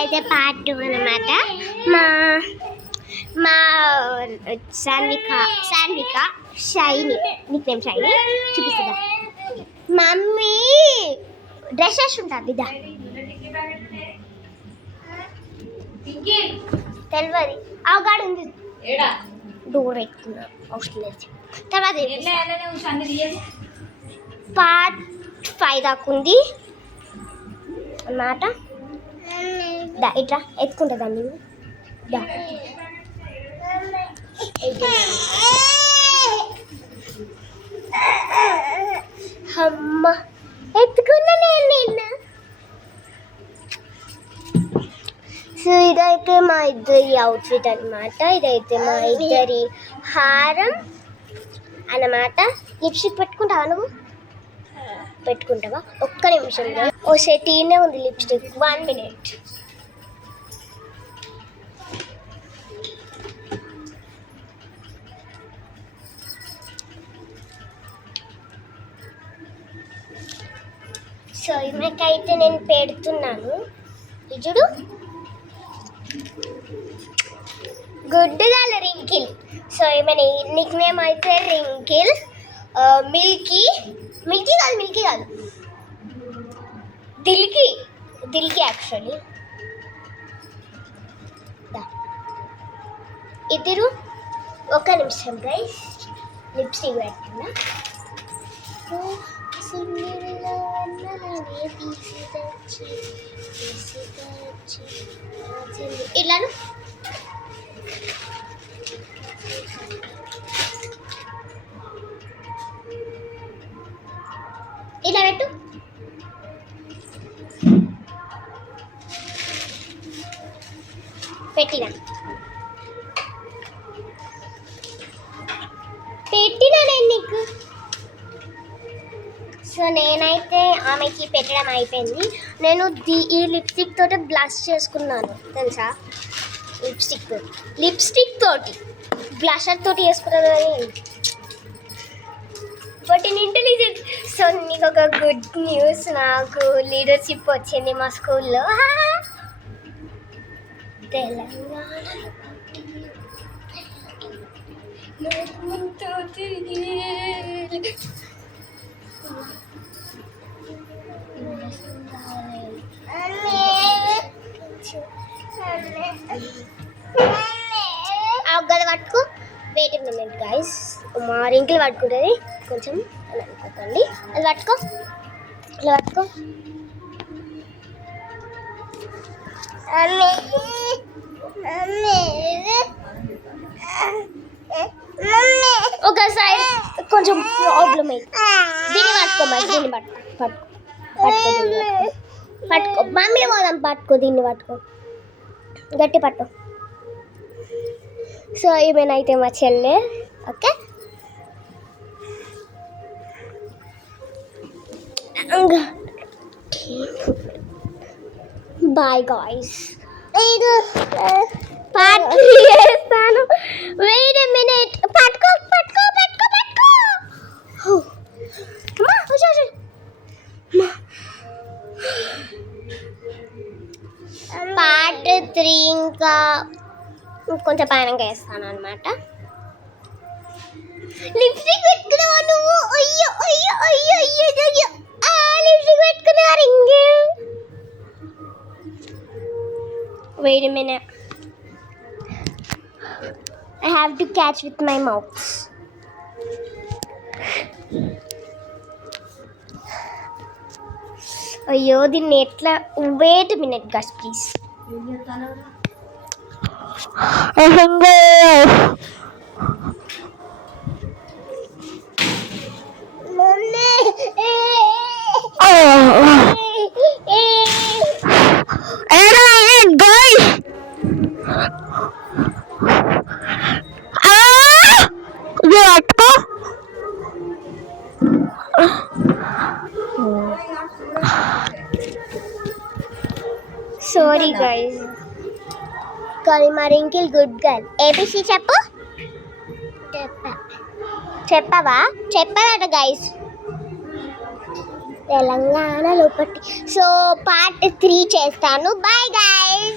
అయితే పార్ట్ 2 అన్నమాట. మా మా శాన్విక షైని నీకు నేమ్ షైని చూపిస్తుందా. మమ్మీ డ్రెస్సెస్ ఉంటుంది ఇదా తెలియదు అవగాడు ఉంది డోర్ ఎక్కుతున్నా అవసరం లేదు. తర్వాత పార్ట్ 5 దాకా ఉంది అన్నమాట. ఇట్లా ఎత్తుకుంటా దాన్ని అమ్మ ఎత్తుకున్నా నేను నిన్న. సో ఇదైతే మా ఇద్దరి అవుట్ఫిట్ అనమాట. ఇదైతే మా ఇద్దరి హారం అన్నమాట. లిప్స్టిక్ పెట్టుకుంటావా నువ్వు? పెట్టుకుంటావా? ఒక్క నిమిషం. ఓ సెటీనే ఉంది లిప్స్టిక్. 1 minute. సో ఈమెకైతే నేను పెడుతున్నాను. ఇజుడు గుడ్డుగా రింకిల్. సో ఈమె నిక్ నేమ్ అయితే రింకిల్. మిల్కీ కాదు దిల్కి యాక్చువల్లీ. ఇద్దరు ఒక నిమిషం గైస్ లిప్స్టిక్ పెడుతున్నా. ఇలాను ఇలా పెట్టు. పెట్టినా నేను నీకు. సో నేనైతే ఆమెకి పెట్టడం అయిపోయింది. నేను ఈ లిప్స్టిక్ తోటి బ్లష్ చేసుకున్నాను తెలుసా. లిప్స్టిక్ తోటి బ్లషర్ తోటి వేసుకున్నాను కానీ బట్ ఇన్ ఇంటెలిజెంట్. సో నీకు ఒక గుడ్ న్యూస్, నాకు లీడర్షిప్ వచ్చింది మా స్కూల్లో. గది పట్టుకో. వెయిట్ మినిట్ గైస్, మా రింకిల్ పట్టుకుంటుంది కొంచెం అని అనుకోకండి. అది పట్టుకో, ఇలా పట్టుకో. ఒక సైడ్ కొంచెం ప్రాబ్లం అయింది. దీన్ని పట్టుకో మరి, దీన్ని పట్టుకో మమ్మీ పోదాం. పట్టుకో, దీన్ని పట్టుకో, గట్టి పట్టు. సో ఈమెనైతే మా చెల్లె. Okay bye guys. పార్ట్ 3 చేస్తాను. Wait a minute. పట్టుకో. పార్ట్ 3 ఇంకా కొంచెం పైన వేస్తాను అనమాట. లిప్స్టిక్ పెట్టుకున్నావా నువ్వు? అయ్యో లిప్స్టిక్ పెట్టుకున్నా ring. Wait a minute. I have to catch with my mouth. అయ్యో దీన్ని ఎట్లా. Wait minute guys please. Sorry guys, కానీ మా రింకిల్ గుడ్ గర్ల్. ఏబిసి చెప్పు. చెప్పవా? చెప్పదట గైస్. తెలంగాణలో పట్టి. సో పార్ట్ 3 చేస్తాను. Bye guys.